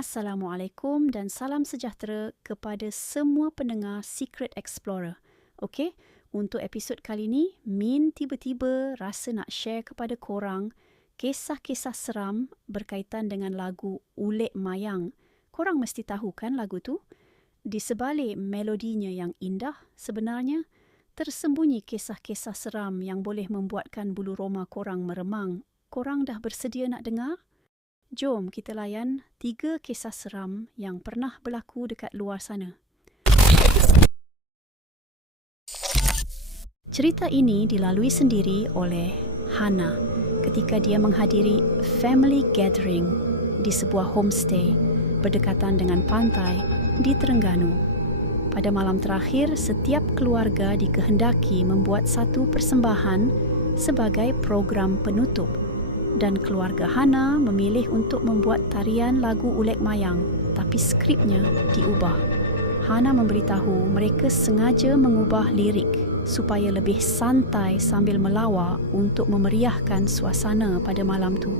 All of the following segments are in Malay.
Assalamualaikum dan salam sejahtera kepada semua pendengar Secret Explorer. Okey, untuk episod kali ini, Min tiba-tiba rasa nak share kepada korang kisah-kisah seram berkaitan dengan lagu Ulik Mayang. Korang mesti tahu kan lagu tu? Di sebalik melodinya yang indah, sebenarnya tersembunyi kisah-kisah seram yang boleh membuatkan bulu roma korang meremang. Korang dah bersedia nak dengar? Jom kita layan tiga kisah seram yang pernah berlaku dekat luar sana. Cerita ini dilalui sendiri oleh Hana ketika dia menghadiri family gathering di sebuah homestay berdekatan dengan pantai di Terengganu. Pada malam terakhir, setiap keluarga dikehendaki membuat satu persembahan sebagai program penutup dan keluarga Hana memilih untuk membuat tarian lagu Ulek Mayang tapi skripnya diubah. Hana memberitahu mereka sengaja mengubah lirik supaya lebih santai sambil melawak untuk memeriahkan suasana pada malam tu.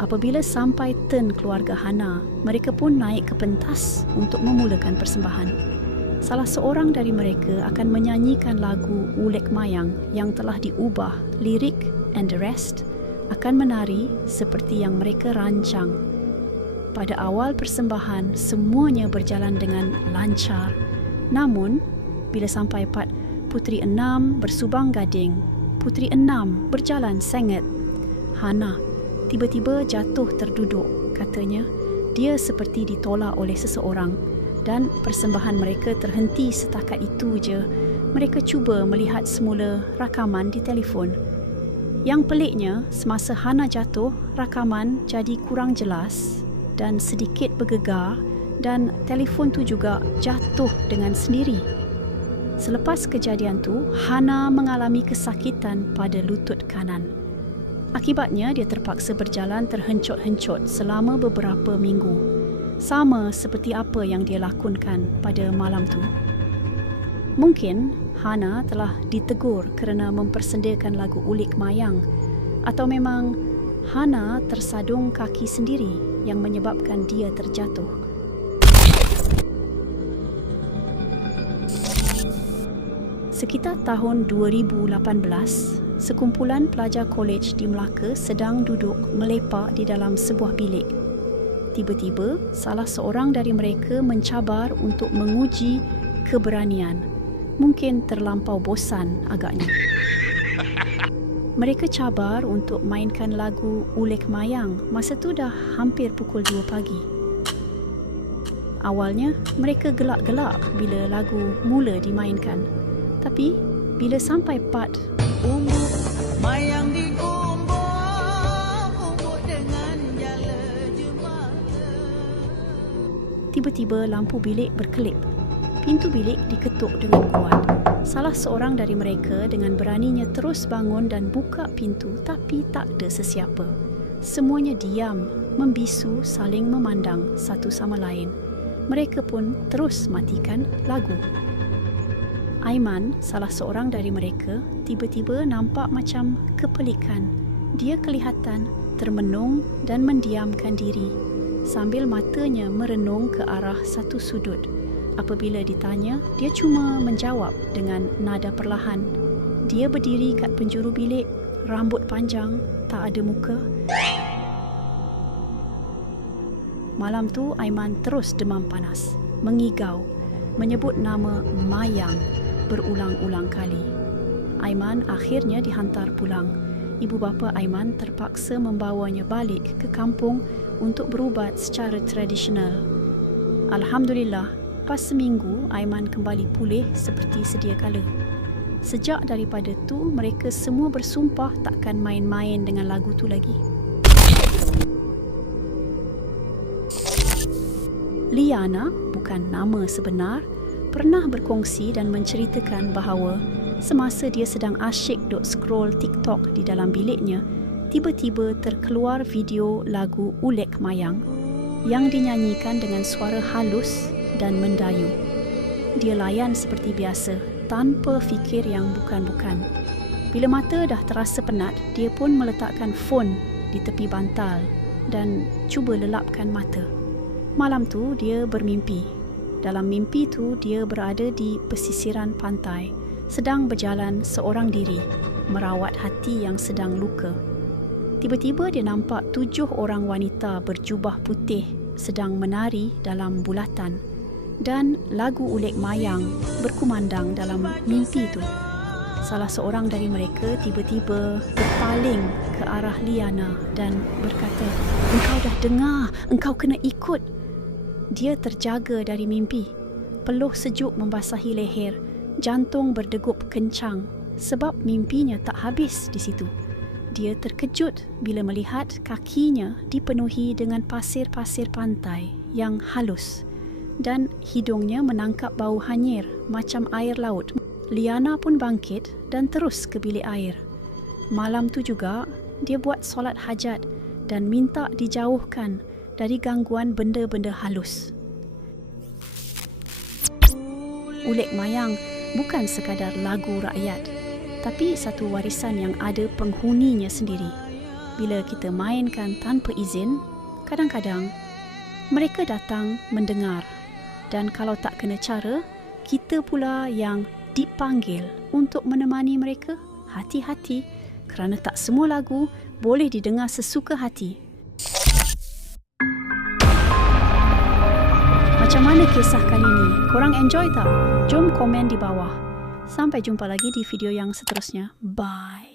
Apabila sampai turn keluarga Hana, mereka pun naik ke pentas untuk memulakan persembahan. Salah seorang dari mereka akan menyanyikan lagu Ulek Mayang yang telah diubah lirik and the rest akan menari seperti yang mereka rancang. Pada awal persembahan, semuanya berjalan dengan lancar. Namun, bila sampai part Putri Enam bersubang gading, Putri Enam berjalan sengit. Hana tiba-tiba jatuh terduduk, katanya dia seperti ditolak oleh seseorang dan persembahan mereka terhenti setakat itu je. Mereka cuba melihat semula rakaman di telefon. Yang peliknya, semasa Hana jatuh, rakaman jadi kurang jelas dan sedikit bergegar dan telefon tu juga jatuh dengan sendiri. Selepas kejadian tu, Hana mengalami kesakitan pada lutut kanan. Akibatnya, dia terpaksa berjalan terhencut-hencut selama beberapa minggu. Sama seperti apa yang dia lakukan pada malam tu. Mungkin Hana telah ditegur kerana mempersendakan lagu Ulik Mayang atau memang Hana tersadung kaki sendiri yang menyebabkan dia terjatuh. Sekitar tahun 2018, sekumpulan pelajar kolej di Melaka sedang duduk melepak di dalam sebuah bilik. Tiba-tiba, salah seorang dari mereka mencabar untuk menguji keberanian mungkin terlampau bosan agaknya. Mereka cabar untuk mainkan lagu Ulek Mayang masa tu dah hampir pukul 2 pagi. Awalnya, mereka gelak-gelak bila lagu mula dimainkan. Tapi, bila sampai part Umbuk Mayang di Tiba-tiba lampu bilik berkelip Pintu bilik diketuk dengan kuat. Salah seorang dari mereka dengan beraninya terus bangun dan buka pintu tapi tak ada sesiapa. Semuanya diam, membisu saling memandang satu sama lain. Mereka pun terus matikan lagu. Aiman, salah seorang dari mereka, tiba-tiba nampak macam kepelikan. Dia kelihatan termenung dan mendiamkan diri sambil matanya merenung ke arah satu sudut. Apabila ditanya, dia cuma menjawab dengan nada perlahan. Dia berdiri kat penjuru bilik, rambut panjang, tak ada muka. Malam tu Aiman terus demam panas, mengigau, menyebut nama Mayang berulang-ulang kali. Aiman akhirnya dihantar pulang. Ibu bapa Aiman terpaksa membawanya balik ke kampung untuk berubat secara tradisional. Alhamdulillah, Lepas seminggu, Aiman kembali pulih seperti sedia kala. Sejak daripada tu, mereka semua bersumpah takkan main-main dengan lagu tu lagi. Liana, bukan nama sebenar, pernah berkongsi dan menceritakan bahawa semasa dia sedang asyik duk scroll TikTok di dalam biliknya, tiba-tiba terkeluar video lagu Ulek Mayang yang dinyanyikan dengan suara halus dan mendayu. Dia layan seperti biasa, tanpa fikir yang bukan-bukan. Bila mata dah terasa penat, dia pun meletakkan fon di tepi bantal dan cuba lelapkan mata. Malam tu dia bermimpi. Dalam mimpi tu dia berada di pesisiran pantai, sedang berjalan seorang diri, merawat hati yang sedang luka. Tiba-tiba dia nampak tujuh orang wanita berjubah putih sedang menari dalam bulatan dan lagu ulik mayang berkumandang dalam mimpi itu. Salah seorang dari mereka tiba-tiba berpaling ke arah Liana dan berkata, Engkau dah dengar, engkau kena ikut. Dia terjaga dari mimpi. Peluh sejuk membasahi leher, jantung berdegup kencang sebab mimpinya tak habis di situ. Dia terkejut bila melihat kakinya dipenuhi dengan pasir-pasir pantai yang halus dan hidungnya menangkap bau hanyir macam air laut. Liana pun bangkit dan terus ke bilik air. Malam tu juga, dia buat solat hajat dan minta dijauhkan dari gangguan benda-benda halus. Ulik mayang bukan sekadar lagu rakyat, tapi satu warisan yang ada penghuninya sendiri. Bila kita mainkan tanpa izin, kadang-kadang mereka datang mendengar dan kalau tak kena cara, kita pula yang dipanggil untuk menemani mereka. Hati-hati kerana tak semua lagu boleh didengar sesuka hati. Macam mana kisah kali ini? Korang enjoy tak? Jom komen di bawah. Sampai jumpa lagi di video yang seterusnya. Bye.